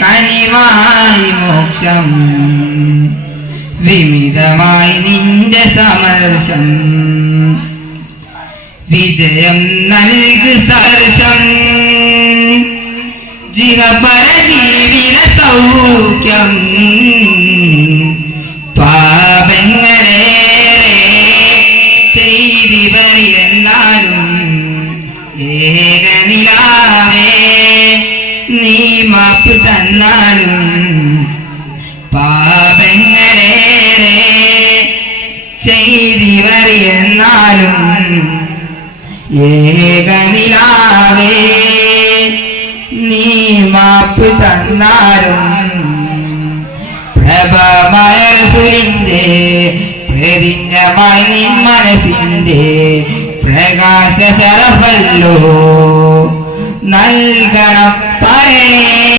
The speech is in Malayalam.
കനിവായി മോക്ഷം വിമിതമായി നിന്റെ സമർശം വിജയം നൽകു സർഷം ജിഹപരജീവിത സൗഖ്യം പാപങ്ങളേറെ ചെയ്തിവർ എന്നാലും ഏകനിലാവേ നീ മാപ്പ് തന്നാലും പാപങ്ങളേറെ ചെയ്തിവർ എന്നാലും ഏകനിലാവേ നീ മാപ്പ് തന്നാലും പ്രഭമായ റസൂലിന്റെ പ്രതിജ്ഞമായി നിൻ മനസ്സിന്റെ പ്രകാശ ശരഫല്ലോ നൽകണം പറയണേ.